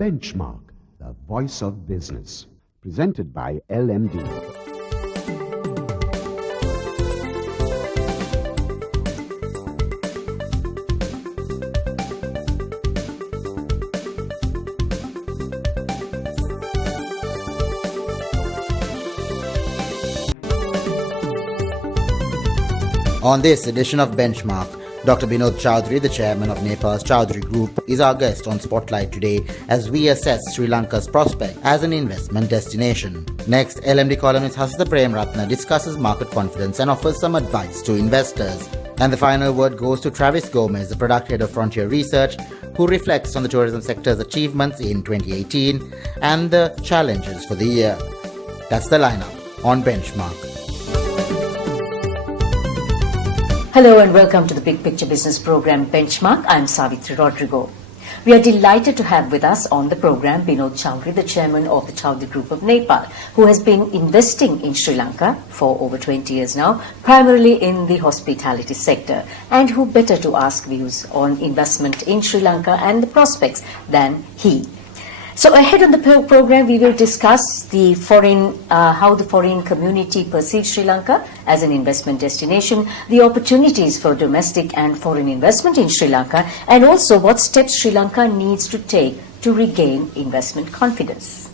Benchmark, the voice of business. Presented by LMD. On this edition of Benchmark, Dr. Binod Chaudhary, the chairman of Nepal's Chaudhary Group, is our guest on Spotlight today as we assess Sri Lanka's prospect as an investment destination. Next, LMD columnist Hasita Prem Ratna discusses market confidence and offers some advice to investors. And the final word goes to Travis Gomez, the product head of Frontier Research, who reflects on the tourism sector's achievements in 2018 and the challenges for the year. That's the lineup on Benchmark. Hello and welcome to the Big Picture Business Program Benchmark. I'm Savitri Rodrigo. We are delighted to have with us on the program Binod Chaudhary, the chairman of the Chaudhary Group of Nepal, who has been investing in Sri Lanka for over 20 years now, primarily in the hospitality sector, and who better to ask views on investment in Sri Lanka and the prospects than he. So ahead on the program, we will discuss the how the foreign community perceives Sri Lanka as an investment destination, the opportunities for domestic and foreign investment in Sri Lanka, and also what steps Sri Lanka needs to take to regain investment confidence.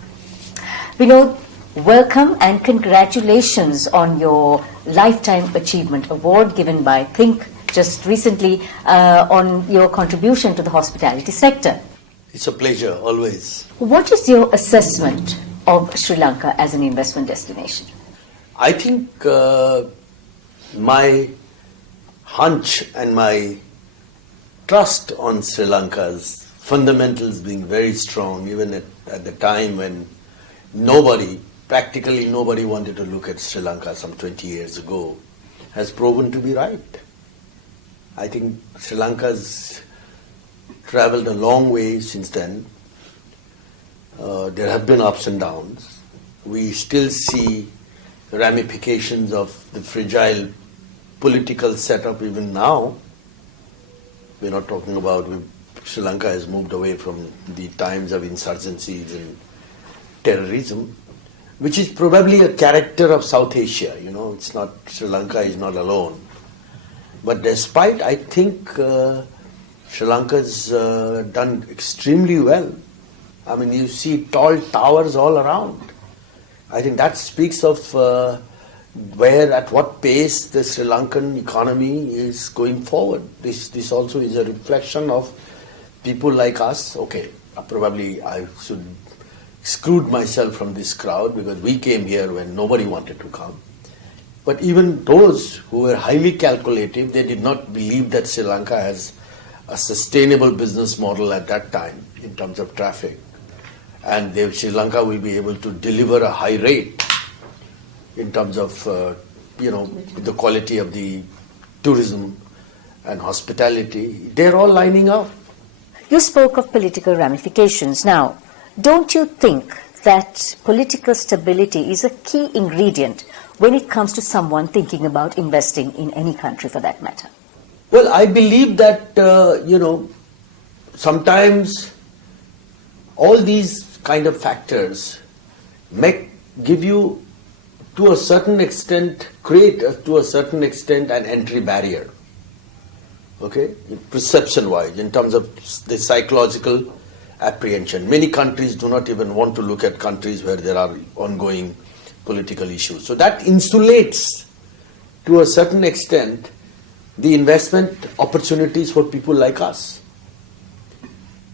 Binod, welcome and congratulations on your Lifetime Achievement Award given by Think just recently on your contribution to the hospitality sector. It's a pleasure, always. What is your assessment of Sri Lanka as an investment destination? I think my hunch and my trust on Sri Lanka's fundamentals being very strong, even at the time when practically nobody wanted to look at Sri Lanka some 20 years ago, has proven to be right. I think Sri Lanka's traveled a long way since then. There have been ups and downs. We still see ramifications of the fragile political setup even now. We're not talking about Sri Lanka has moved away from the times of insurgencies and terrorism, which is probably a character of South Asia. It's not, Sri Lanka is not alone. But despite, I think, Sri Lanka's done extremely well. I mean, you see tall towers all around. I think that speaks of at what pace the Sri Lankan economy is going forward. This also is a reflection of people like us. Okay, probably I should exclude myself from this crowd because we came here when nobody wanted to come. But even those who were highly calculative, they did not believe that Sri Lanka has a sustainable business model at that time in terms of traffic. And Sri Lanka will be able to deliver a high rate in terms of, the quality of the tourism and hospitality. They're all lining up. You spoke of political ramifications. Now, don't you think that political stability is a key ingredient when it comes to someone thinking about investing in any country for that matter? Well, I believe that, sometimes all these kind of factors give you, to a certain extent, create to a certain extent an entry barrier. Okay? Perception-wise, in terms of the psychological apprehension. Many countries do not even want to look at countries where there are ongoing political issues. So that insulates, to a certain extent, the investment opportunities for people like us.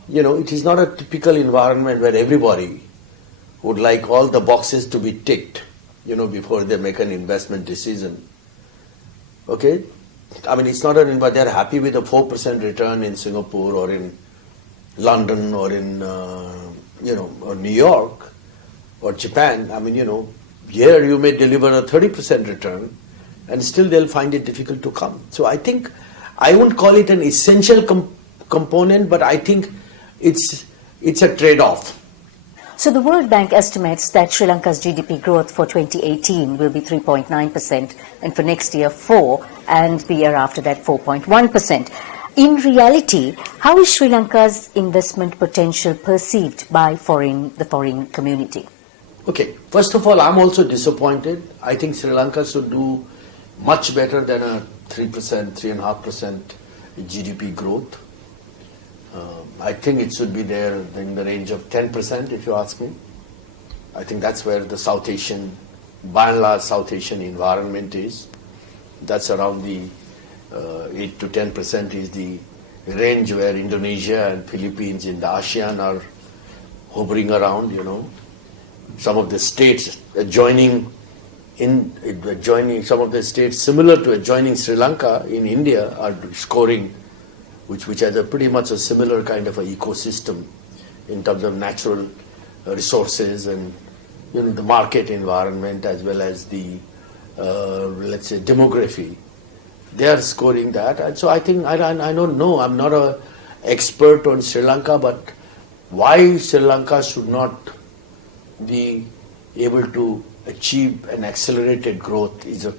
It is not a typical environment where everybody would like all the boxes to be ticked, before they make an investment decision. Okay? I mean, it's not but they're happy with a 4% return in Singapore or in London or in, or New York or Japan. I mean, here you may deliver a 30% return, and still they'll find it difficult to come. So I think, I wouldn't call it an essential component, but I think it's a trade-off. So the World Bank estimates that Sri Lanka's GDP growth for 2018 will be 3.9%, and for next year 4%, and the year after that 4.1%. In reality, how is Sri Lanka's investment potential perceived by the foreign community? Okay, first of all, I'm also disappointed. I think Sri Lanka should do much better than a 3%, 3.5% GDP growth. I think it should be there in the range of 10%, if you ask me. I think that's where the South Asian, by and large South Asian environment is. That's around the 8 to 10% is the range where Indonesia and Philippines in the ASEAN are hovering around, you know. Some of the states adjoining, some of the states similar to adjoining Sri Lanka in India are scoring, which has a pretty much a similar kind of a ecosystem in terms of natural resources and, you know, the market environment as well as the let's say demography. They are scoring that, and so I think I don't know. I'm not an expert on Sri Lanka, but why Sri Lanka should not be able to achieve an accelerated growth is a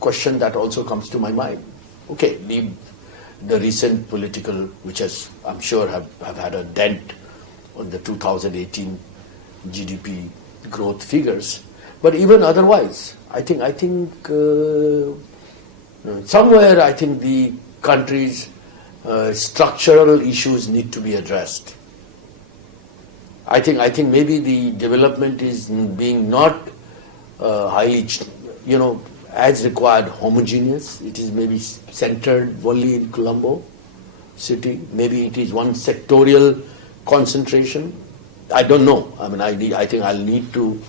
question that also comes to my mind. Okay, the recent political, which has, I'm sure, have had a dent on the 2018 GDP growth figures, but even otherwise, I think somewhere I think the country's structural issues need to be addressed. I think maybe the development is being not highly, you know, as required homogeneous. It is maybe centered only in Colombo city. Maybe it is one sectorial concentration. I don't know. I mean, I think I'll need to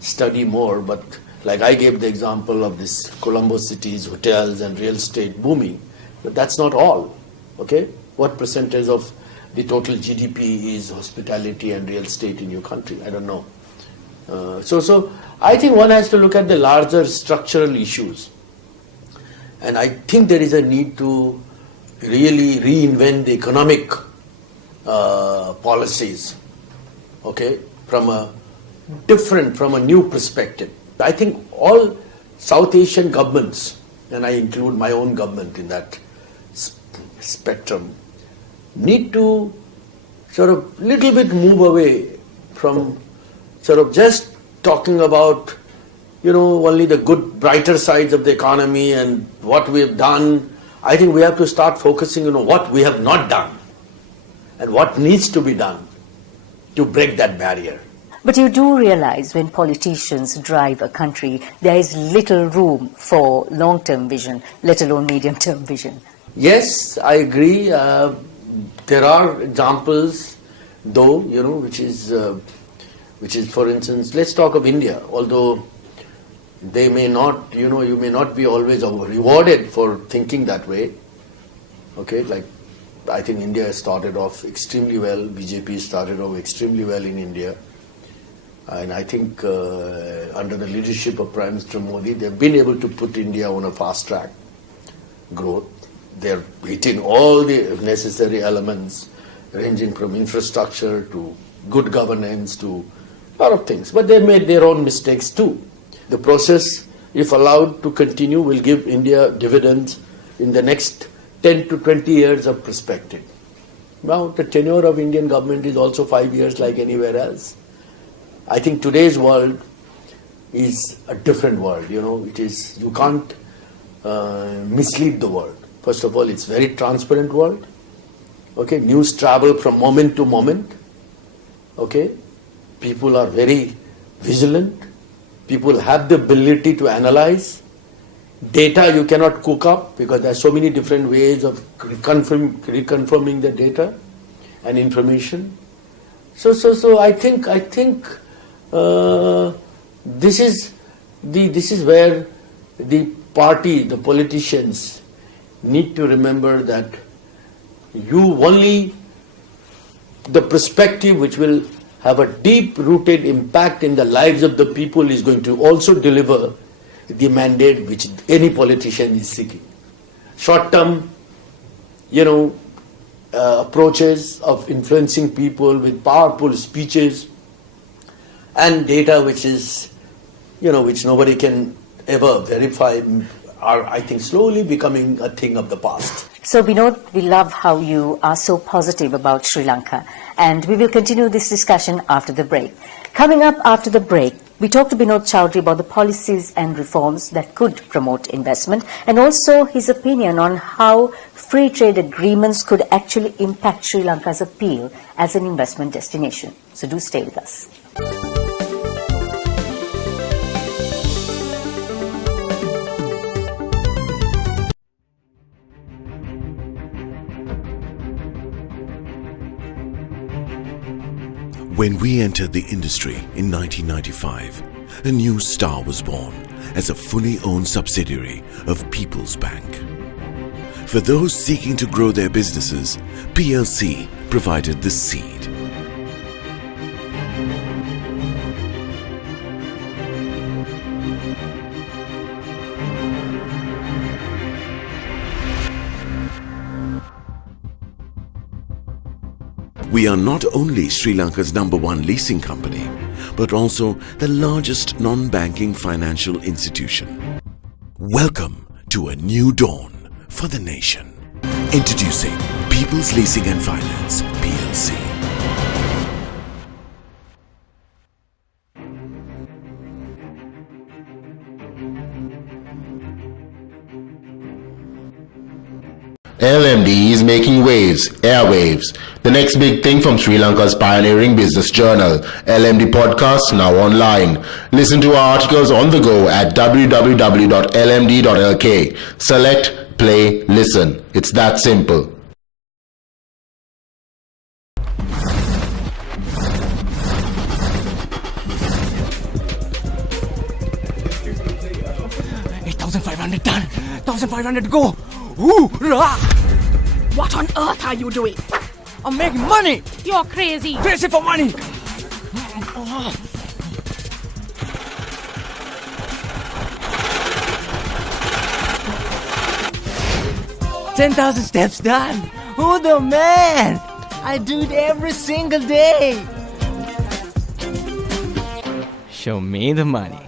study more. But like I gave the example of this Colombo city's hotels and real estate booming, but that's not all. Okay, what percentage of the total GDP is hospitality and real estate in your country? I don't know. So I think one has to look at the larger structural issues. And I think there is a need to really reinvent the economic policies, okay, from a new perspective. I think all South Asian governments, and I include my own government in that spectrum, need to sort of little bit move away from sort of just talking about, you know, only the good, brighter sides of the economy and what we have done. I think we have to start focusing on what we have not done and what needs to be done to break that barrier. But you do realize when politicians drive a country, there is little room for long-term vision, let alone medium-term vision. Yes, I agree. There are examples, though, you know, which is, for instance, let's talk of India. Although they may not, you know, you may not be always rewarded for thinking that way. Okay, like I think India started off extremely well. BJP started off extremely well in India. And I think under the leadership of Prime Minister Modi, they've been able to put India on a fast track growth. They're hitting all the necessary elements, ranging from infrastructure to good governance to a lot of things. But they made their own mistakes too. The process, if allowed to continue, will give India dividends in the next 10 to 20 years of perspective. Now, the tenure of Indian government is also 5 years like anywhere else. I think today's world is a different world. You know, it is, you can't mislead the world. First of all, it's very transparent world. Okay, news travel from moment to moment. Okay, people are very vigilant. People have the ability to analyze. Data you cannot cook up because there are so many different ways of reconfirming the data and information. So I think this is where the party, the politicians need to remember that the perspective which will have a deep-rooted impact in the lives of the people is going to also deliver the mandate which any politician is seeking. Short-term, you know, approaches of influencing people with powerful speeches and data which is, you know, which nobody can ever verify are, I think, slowly becoming a thing of the past. So, Binod, we love how you are so positive about Sri Lanka, and we will continue this discussion after the break. Coming up after the break, we talked to Binod Chaudhary about the policies and reforms that could promote investment, and also his opinion on how free trade agreements could actually impact Sri Lanka's appeal as an investment destination. So do stay with us. When we entered the industry in 1995, a new star was born as a fully owned subsidiary of People's Bank. For those seeking to grow their businesses, PLC provided the seed. We are not only Sri Lanka's #1 leasing company, but also the largest non-banking financial institution. Welcome to a new dawn for the nation. Introducing People's Leasing and Finance, PLC. LMD is making waves, airwaves. The next big thing from Sri Lanka's pioneering business journal, LMD Podcast, now online. Listen to our articles on the go at www.lmd.lk. Select, play, listen. It's that simple. $8,500 done. 1,500 to go. Hoorah! What on earth are you doing? I'm making money. You're crazy. Crazy for money. 10,000 steps done. Who the man? I do it every single day. Show me the money.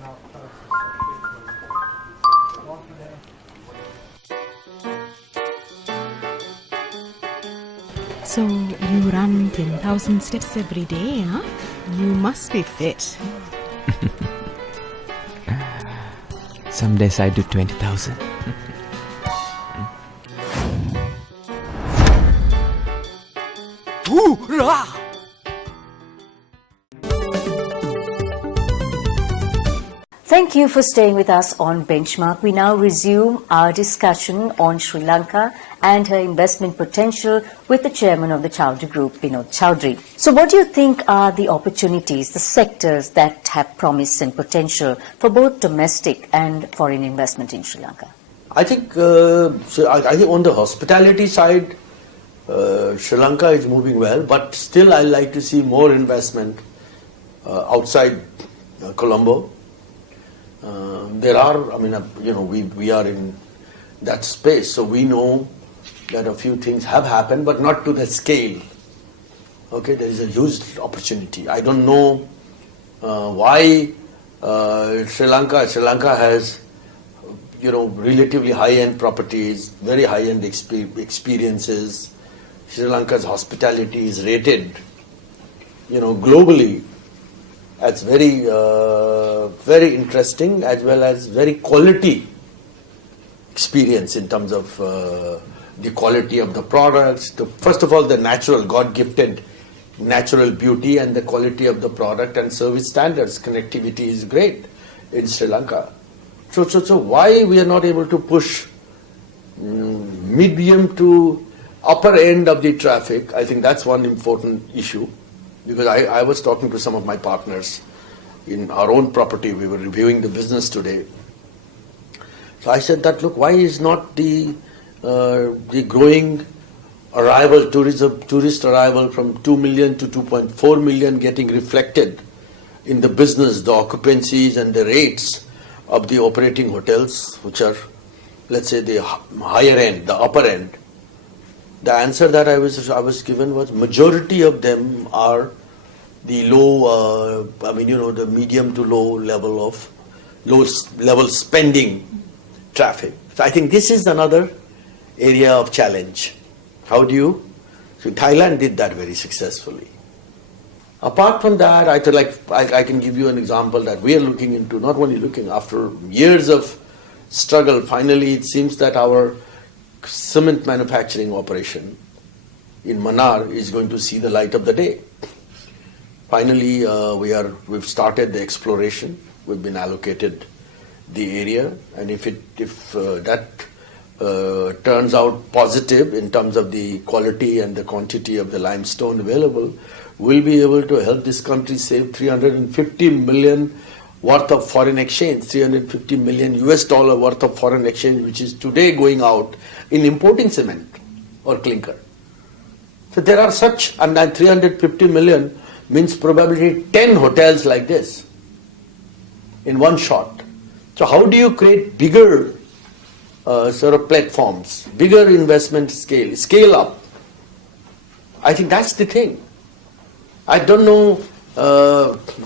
So you run 10,000 steps every day, huh? You must be fit. Some days I do 20,000. Hoorah! Thank you for staying with us on Benchmark. We now resume our discussion on Sri Lanka and her investment potential with the chairman of the Chaudhary Group, Binod Chaudhary. So what do you think are the opportunities, the sectors that have promise and potential for both domestic and foreign investment in Sri Lanka? I think I think on the hospitality side, Sri Lanka is moving well, but still I like to see more investment outside Colombo. There are, I mean, we are in that space, so we know that a few things have happened, but not to the scale. Okay, there is a huge opportunity. I don't know why Sri Lanka has, relatively high-end properties, very high-end experiences. Sri Lanka's hospitality is rated, globally as very, very interesting as well as very quality experience in terms of the quality of the products. First of all, the natural, God-gifted natural beauty and the quality of the product and service standards. Connectivity is great in Sri Lanka. So why we are not able to push medium to upper end of the traffic? I think that's one important issue, because I was talking to some of my partners in our own property. We were reviewing the business today. So I said that, look, why is not the growing arrival, tourist arrival from 2 million to 2.4 million getting reflected in the business, the occupancies and the rates of the operating hotels, which are, let's say, the higher end, the upper end? The answer that I was given was majority of them are the low, the medium to low level spending traffic. So I think this is another area of challenge. How do you? So Thailand did that very successfully. Apart from that, I can give you an example that we are looking into, not only looking, after years of struggle, finally it seems that our cement manufacturing operation in Manar is going to see the light of the day. Finally, we've started the exploration. We've been allocated the area, and if that turns out positive in terms of the quality and the quantity of the limestone available, we'll be able to help this country save 350 million worth of foreign exchange, 350 million US dollar worth of foreign exchange, which is today going out in importing cement or clinker. So there are such, and that 350 million means probably 10 hotels like this in one shot. So how do you create bigger sort of platforms, bigger investment scale up? I think that's the thing. I don't know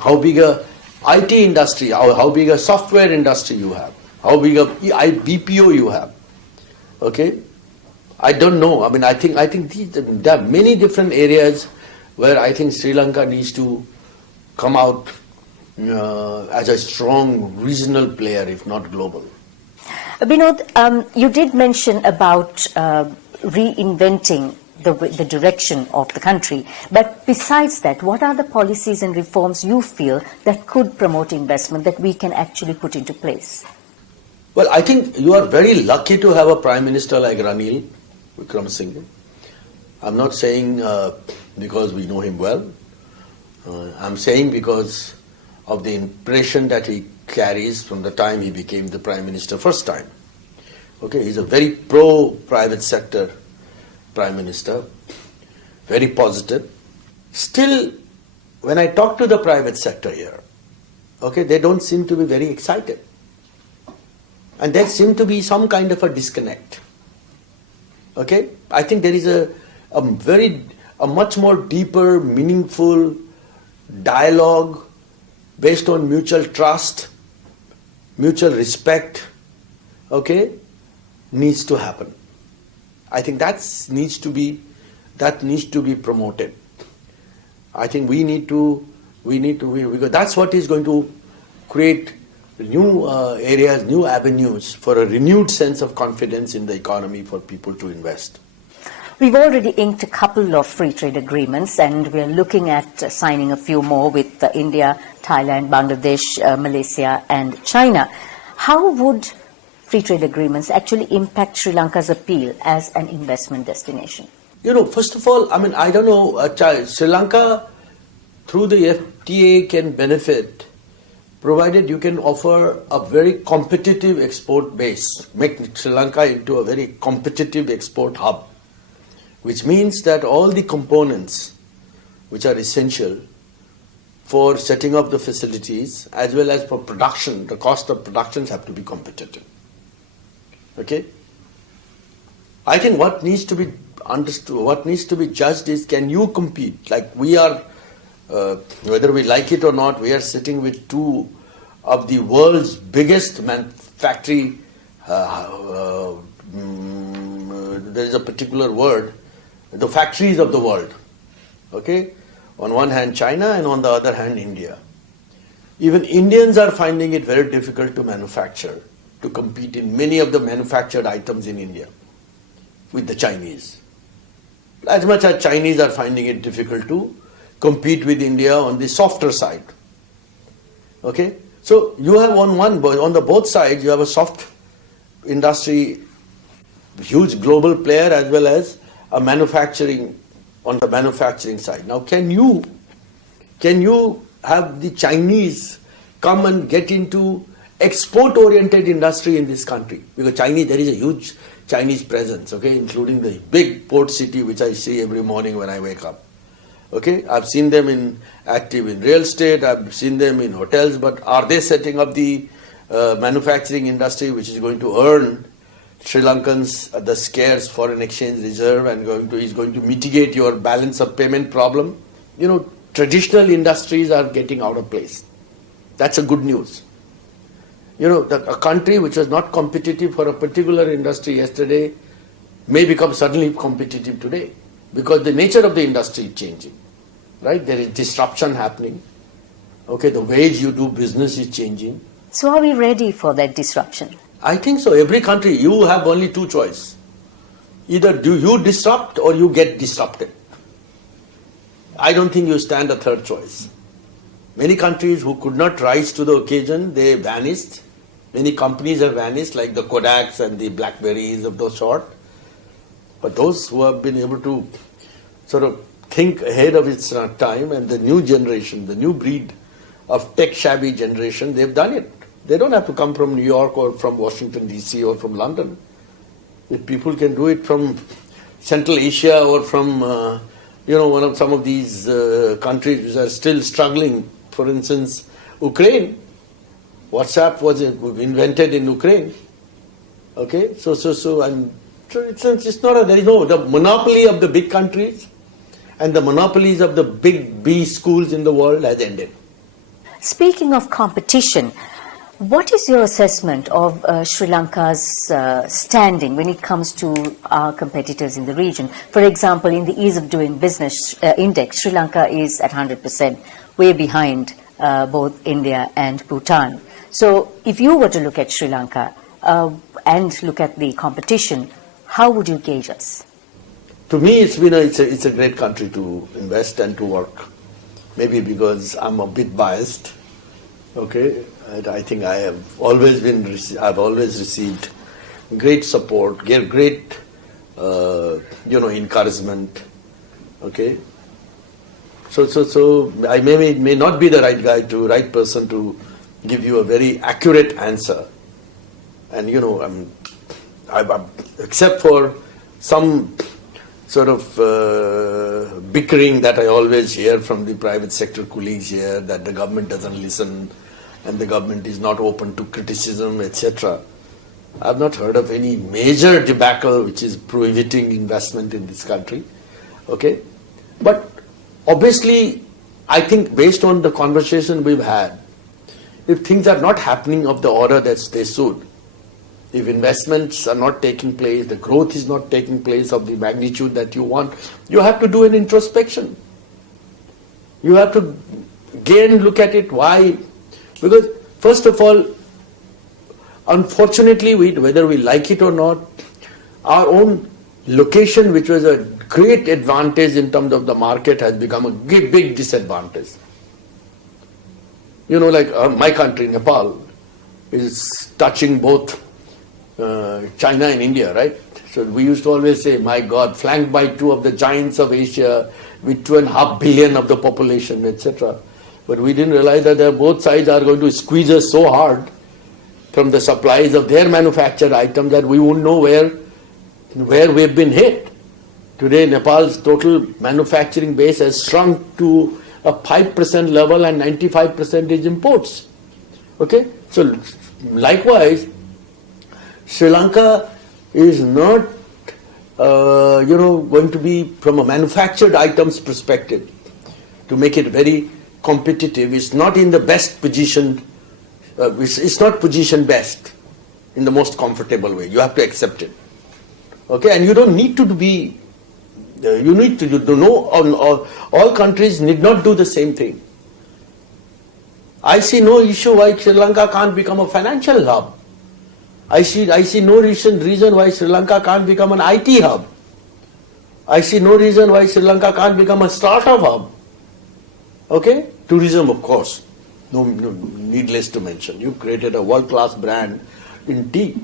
how big a IT industry, how big a software industry you have, how big a BPO you have. Okay, I don't know. I mean, I think there are many different areas where I think Sri Lanka needs to come out as a strong regional player, if not global. Binod, you did mention about reinventing the direction of the country. But besides that, what are the policies and reforms you feel that could promote investment that we can actually put into place? Well, I think you are very lucky to have a Prime Minister like Ranil Wickremesinghe. I'm not saying because we know him well. I'm saying because of the impression that he carries from the time he became the Prime Minister first time. Okay, he's a very pro-private sector Prime Minister, very positive. Still, when I talk to the private sector here, okay, they don't seem to be very excited. And there seems to be some kind of a disconnect. Okay, I think there is a much more deeper, meaningful dialogue based on mutual trust, mutual respect, okay, needs to happen. I think that needs to be promoted. I think we need to because that's what is going to create new areas, new avenues for a renewed sense of confidence in the economy for people to invest. We've already inked a couple of free trade agreements, and we're looking at signing a few more with India, Thailand, Bangladesh, Malaysia and China. How would free trade agreements actually impact Sri Lanka's appeal as an investment destination? First of all, I mean, I don't know, Sri Lanka through the FTA can benefit provided you can offer a very competitive export base, make Sri Lanka into a very competitive export hub, which means that all the components which are essential for setting up the facilities as well as for production, the cost of productions have to be competitive. Okay? I think what needs to be understood, what needs to be judged is, can you compete? Like we are, whether we like it or not, we are sitting with two of the world's biggest factory, there is a particular word, the factories of the world. Okay? On one hand China and on the other hand India. Even Indians are finding it very difficult to manufacture, to compete in many of the manufactured items in India with the Chinese. As much as Chinese are finding it difficult to compete with India on the softer side. Okay? So you have on the both sides, you have a soft industry, huge global player as well as a manufacturing on the manufacturing side. Now can you have the Chinese come and get into export-oriented industry in this country? Because there is a huge Chinese presence, okay, including the big port city which I see every morning when I wake up. Okay, I've seen them active in real estate, I've seen them in hotels, but are they setting up the manufacturing industry which is going to earn Sri Lankans the scarce foreign exchange reserve and is going to mitigate your balance of payment problem? Traditional industries are getting out of place. That's a good news. A country which was not competitive for a particular industry yesterday may become suddenly competitive today because the nature of the industry is changing, right? There is disruption happening. Okay, the way you do business is changing. So are we ready for that disruption? I think so. Every country, you have only two choices. Either do you disrupt or you get disrupted. I don't think you stand a third choice. Many countries who could not rise to the occasion, they vanished. Many companies have vanished, like the Kodaks and the Blackberries of those sort. But those who have been able to sort of think ahead of its time, and the new generation, the new breed of tech-savvy generation, they've done it. They don't have to come from New York or from Washington, D.C. or from London. If people can do it from Central Asia or from, some of these countries which are still struggling, for instance, Ukraine. WhatsApp was invented in Ukraine. Okay, so it's not there is no the monopoly of the big countries and the monopolies of the big B schools in the world has ended. Speaking of competition, what is your assessment of Sri Lanka's standing when it comes to our competitors in the region? For example, in the ease of doing business index, Sri Lanka is at 100%, way behind both India and Bhutan. So if you were to look at Sri Lanka and look at the competition, how would you gauge us? To me, it's a great country to invest and to work. Maybe because I'm a bit biased. Okay, I think I've always received great support, great encouragement. Okay, so I may not be the right person to give you a very accurate answer, and I'm except for some sort of bickering that I always hear from the private sector colleagues here, that the government doesn't listen and the government is not open to criticism, etc. I've not heard of any major debacle which is prohibiting investment in this country. Okay, but obviously, I think based on the conversation we've had, if things are not happening of the order that they should, if investments are not taking place, the growth is not taking place of the magnitude that you want, you have to do an introspection. You have to again look at it. Why? Because first of all, unfortunately, whether we like it or not, our own location, which was a great advantage in terms of the market, has become a big disadvantage. Like my country, Nepal, is touching both China and India, right? So we used to always say, my God, flanked by two of the giants of Asia with 2.5 billion of the population, etc. But we didn't realize that both sides are going to squeeze us so hard from the supplies of their manufactured items that we won't know where we've been hit. Today, Nepal's total manufacturing base has shrunk to a 5% level and 95% is imports. Okay? So, likewise, Sri Lanka is not, going to be, from a manufactured items perspective, to make it very competitive. It's not in the best position. It's not positioned best in the most comfortable way. You have to accept it. Okay, and you don't need to be. You need to know. All countries need not do the same thing. I see no issue why Sri Lanka can't become a financial hub. I see no reason why Sri Lanka can't become an IT hub. I see no reason why Sri Lanka can't become a startup hub. Okay? Tourism, of course. No, needless to mention. You created a world-class brand in tea.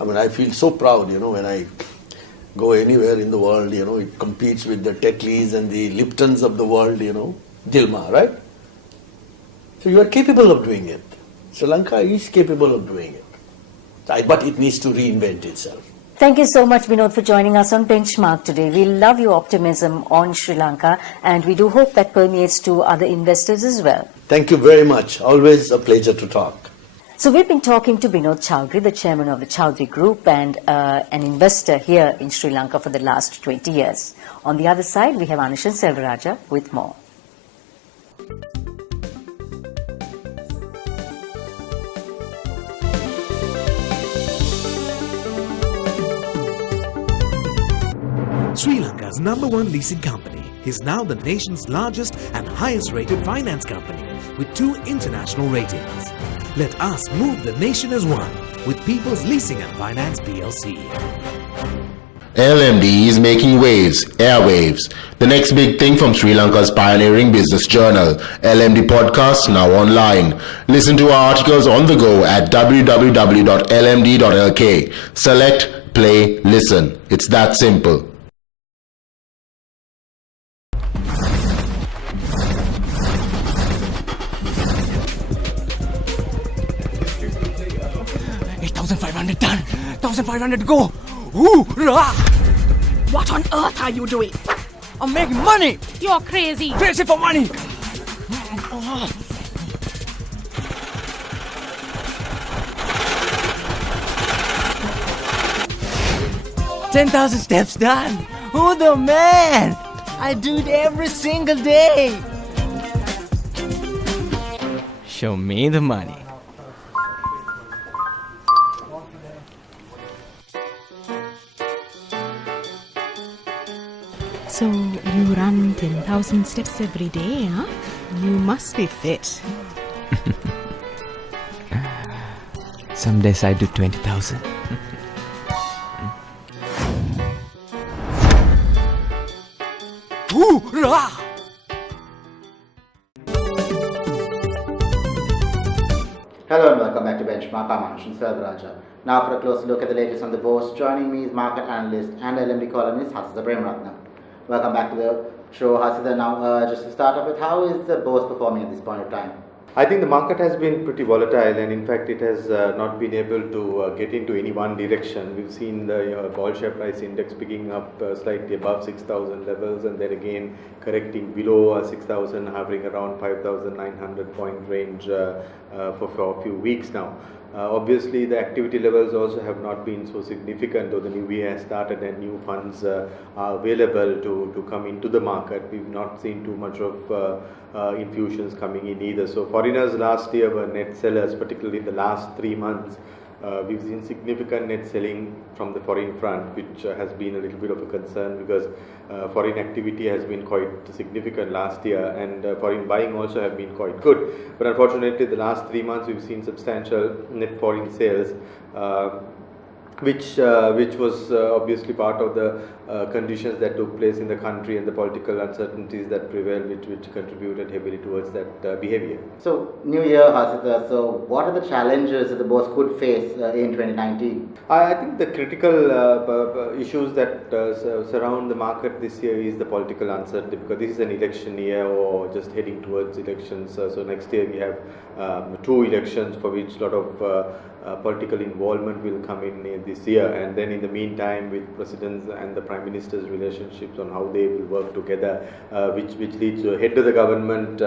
I mean, I feel so proud, when I go anywhere in the world, it competes with the Tetleys and the Liptons of the world, Dilma, right? So you are capable of doing it. Sri Lanka is capable of doing it. But it needs to reinvent itself. Thank you so much, Binod, for joining us on Benchmark today. We love your optimism on Sri Lanka, and we do hope that permeates to other investors as well. Thank you very much. Always a pleasure to talk. So we've been talking to Binod Chaudhary, the chairman of the Chaudhary Group and an investor here in Sri Lanka for the last 20 years. On the other side, we have Anushan Selvaraja with more. Sri Lanka's #1 leasing company is now the nation's largest and highest rated finance company with 2 international ratings. Let us move the nation as one with People's Leasing and Finance PLC. LMD is making waves, airwaves. The next big thing from Sri Lanka's pioneering business journal, LMD Podcast, now online. Listen to our articles on the go at www.lmd.lk. Select, play, listen. It's that simple. $8,500 done. 1,500 to go. Hoorah! What on earth are you doing? I'm making money. You're crazy. Crazy for money. 10,000 steps done. Who the man? I do it every single day. Show me the money. So you run 10,000 steps every day, huh? You must be fit. Some days I do 20,000. Hoorah! Hello and welcome back to Benchmark. I'm Anshin Selvaraja. Now for a closer look at the latest on the bourse, joining me is market analyst and LMD columnist Hasida Premratnam. Welcome back to the show, Hasida. Now, just to start off with, how is the bourse performing at this point of time? I think the market has been pretty volatile, and in fact it has not been able to get into any one direction. We've seen the gold share price index picking up slightly above 6,000 levels and then again correcting below 6,000, hovering around 5,900 point range for a few weeks now. Obviously the activity levels also have not been so significant, though the new year has started and new funds are available to come into the market. We've not seen too much of infusions coming in either. So foreigners last year were net sellers, particularly in the last 3 months. We've seen significant net selling from the foreign front, which has been a little bit of a concern because foreign activity has been quite significant last year, and foreign buying also have been quite good. But unfortunately, the last 3 months we've seen substantial net foreign sales, which was obviously part of the conditions that took place in the country and the political uncertainties that prevailed, which contributed heavily towards that behavior. So, New Year, Hasida, so what are the challenges that the bourse could face in 2019? I think the critical issues that surround the market this year is the political uncertainty, because this is an election year or just heading towards elections. So next year we have 2 elections for which a lot of political involvement will come in this year, and then in the meantime with presidents and the prime minister's relationships on how they will work together, which leads to head of the government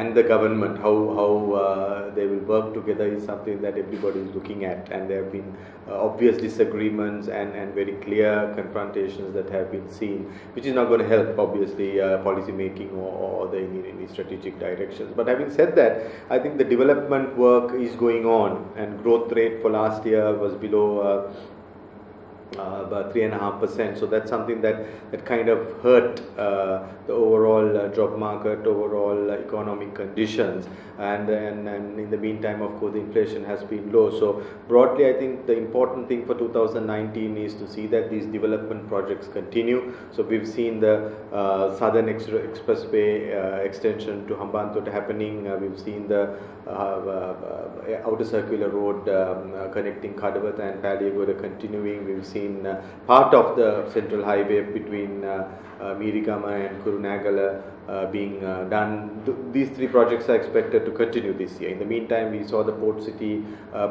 and the government, how they will work together is something that everybody is looking at, and there have been obvious disagreements and very clear confrontations that have been seen, which is not going to help obviously policy making or any strategic directions. But having said that, I think the development work is going on, and growth rate for last year was below about 3.5%. So that's something that kind of hurt the overall job market, overall economic conditions, and in the meantime, of course, the inflation has been low. So broadly, I think the important thing for 2019 is to see that these development projects continue. So we've seen the Southern Expressway extension to Hambantota happening. We've seen the outer circular road connecting Kadawatha and Paliagoda continuing. We've seen part of the central highway between Mirigama and Kurunagala being done. These 3 projects are expected to continue this year. In the meantime, we saw the Port City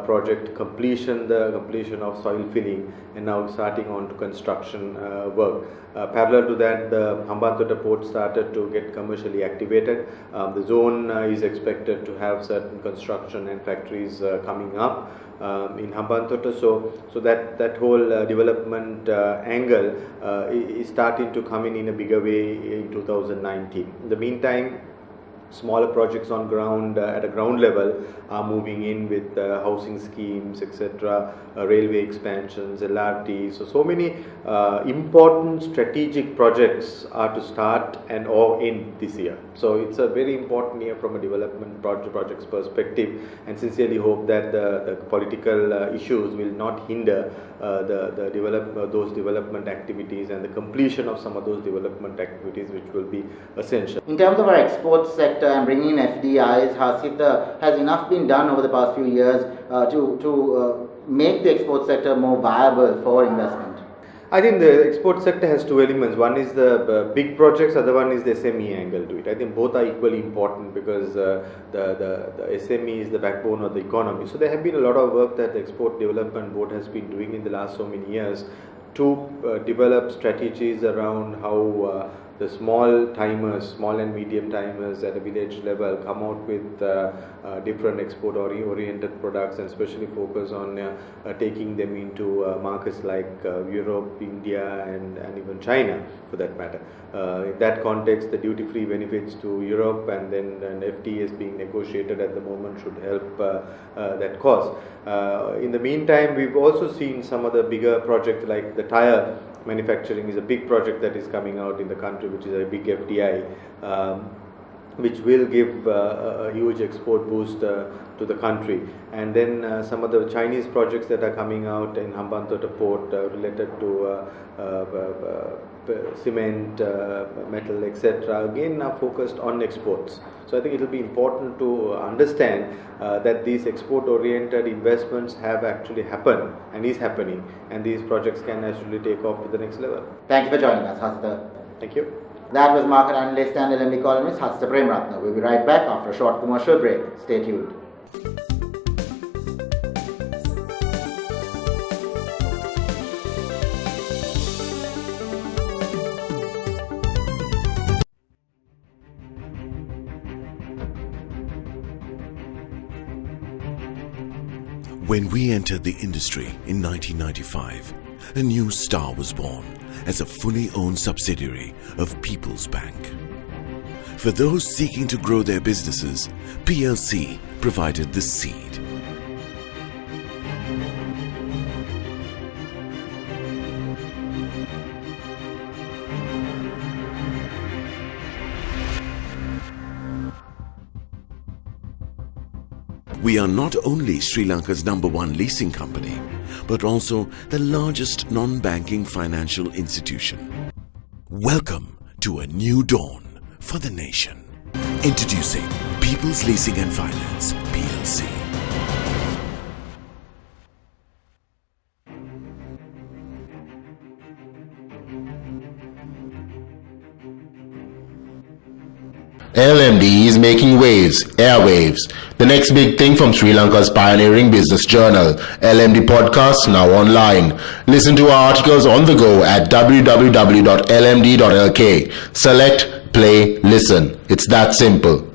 project the completion of soil filling, and now starting on to construction work. Parallel to that, the Hambantota port started to get commercially activated. The zone is expected to have certain construction and factories coming up in Hambantota. So that whole development angle is starting to come in a bigger way in 2019. In the meantime, smaller projects on ground at a ground level are moving in with housing schemes, etc., railway expansions, LRT. So many important strategic projects are to start and or end this year. So it's a very important year from a development projects perspective, and sincerely hope that the political issues will not hinder those development activities and the completion of some of those development activities, which will be essential. In terms of our export sector and bringing in FDIs, has enough been done over the past few years to make the export sector more viable for investment? I think the export sector has two elements. One is the big projects, other one is the SME angle to it. I think both are equally important because the SME is the backbone of the economy. So there have been a lot of work that the Export Development Board has been doing in the last so many years to develop strategies around how the small and medium timers at a village level come out with different export oriented products, and especially focus on taking them into markets like Europe, India and even China for that matter. In that context, the duty free benefits to Europe and then an FTAs being negotiated at the moment should help that cause. In the meantime, we've also seen some of the bigger projects like the tire manufacturing is a big project that is coming out in the country, which is a big FDI, which will give a huge export boost to the country. And then some of the Chinese projects that are coming out in Hambantota port related to cement, metal, etc., again are focused on exports. So I think it will be important to understand that these export-oriented investments have actually happened and is happening, and these projects can actually take off to the next level. Thank you for joining us, Hasita. Thank you. That was market analyst and LMD columnist Hasita Premratna. We'll be right back after a short commercial break. Stay tuned. When we entered the industry in 1995, a new star was born as a fully owned subsidiary of People's Bank. For those seeking to grow their businesses, PLC provided the seed. We are not only Sri Lanka's #1 leasing company, but also the largest non-banking financial institution. Welcome to a new dawn for the nation. Introducing People's Leasing and Finance, PLC. LMD is making waves, airwaves. The next big thing from Sri Lanka's pioneering business journal, LMD Podcast, now online. Listen to our articles on the go at www.lmd.lk. Select, play, listen. It's that simple.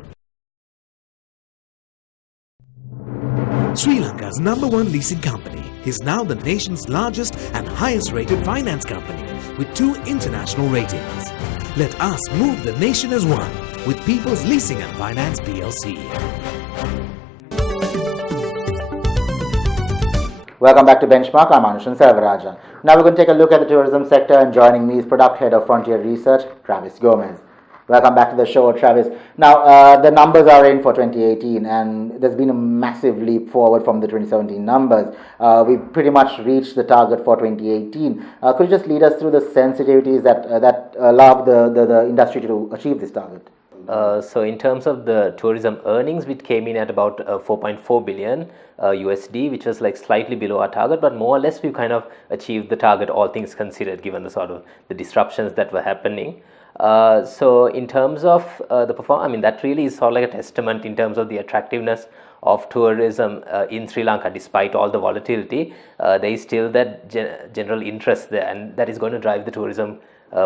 Sri Lanka's #1 leasing company is now the nation's largest and highest rated finance company with 2 international ratings. Let us move the nation as one with People's Leasing and Finance PLC. Welcome back to Benchmark. I'm Anushan Selvarajan. Now we're going to take a look at the tourism sector, and joining me is Product Head of Frontier Research, Travis Gomez. Welcome back to the show, Travis. Now, the numbers are in for 2018, and there's been a massive leap forward from the 2017 numbers. We pretty much reached the target for 2018. Could you just lead us through the sensitivities that allow the industry to achieve this target? So in terms of the tourism earnings, which came in at about 4.4 billion USD, which was like slightly below our target, but more or less we kind of achieved the target, all things considered, given the sort of the disruptions that were happening. So in terms of the performance, I mean, that really is sort of like a testament in terms of the attractiveness of tourism in Sri Lanka. Despite all the volatility, there is still that general interest there, and that is going to drive the tourism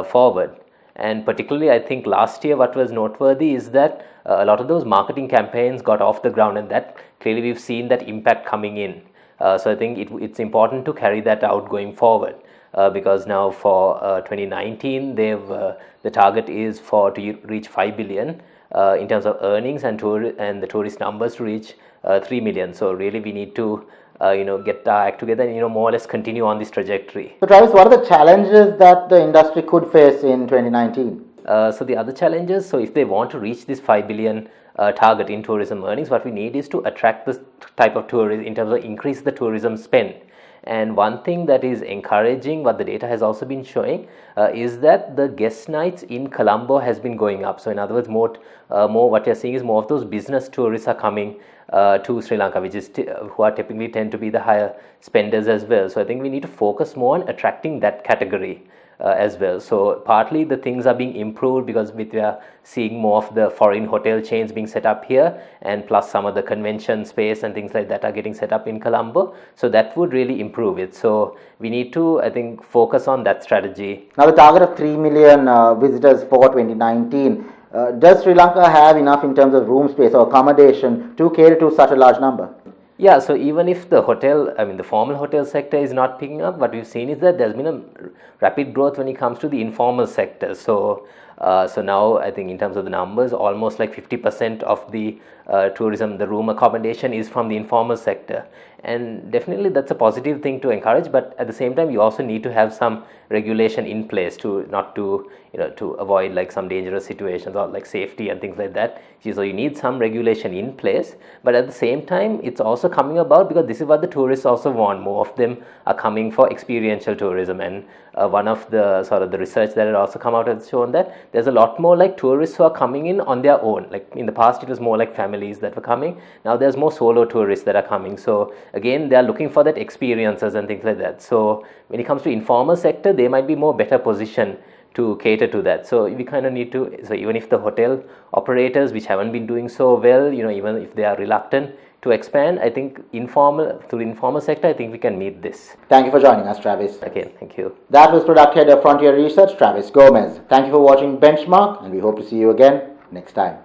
forward. And particularly, I think last year what was noteworthy is that a lot of those marketing campaigns got off the ground, and that clearly we've seen that impact coming in. So I think it's important to carry that out going forward. Because now for 2019, the target is to reach 5 billion in terms of earnings and the tourist numbers to reach 3 million. So really we need to get our act together and more or less continue on this trajectory. So Travis, what are the challenges that the industry could face in 2019? So the other challenges, so if they want to reach this 5 billion target in tourism earnings, what we need is to attract this type of tourism in terms of increase the tourism spend. And one thing that is encouraging, what the data has also been showing, is that the guest nights in Colombo has been going up. So in other words, more what you're seeing is more of those business tourists are coming to Sri Lanka, which is who are typically tend to be the higher spenders as well. So I think we need to focus more on attracting that category as well. So partly the things are being improved because we are seeing more of the foreign hotel chains being set up here, and plus some of the convention space and things like that are getting set up in Colombo. So that would really improve it. So we need to, I think, focus on that strategy. Now the target of 3 million visitors for 2019, does Sri Lanka have enough in terms of room space or accommodation to cater to such a large number? Yeah, so even if the the formal hotel sector is not picking up, what we've seen is that there's been a rapid growth when it comes to the informal sector. So now I think in terms of the numbers, almost like 50% of the tourism, the room accommodation is from the informal sector. And definitely that's a positive thing to encourage, but at the same time you also need to have some regulation in place to not to to avoid like some dangerous situations or like safety and things like that. So you need some regulation in place, but at the same time it's also coming about because this is what the tourists also want. More of them are coming for experiential tourism, and one of the sort of the research that had also come out has shown that there's a lot more like tourists who are coming in on their own. Like in the past it was more like families that were coming, now there's more solo tourists that are coming. So again, they are looking for that experiences and things like that. So when it comes to informal sector, they might be more better positioned to cater to that. So we kind of need to, so even if the hotel operators which haven't been doing so well, even if they are reluctant to expand, I think through the informal sector, I think we can meet this. Thank you for joining us, Travis. Again, thank you. That was Product Head of Frontier Research, Travis Gomez. Thank you for watching Benchmark, and we hope to see you again next time.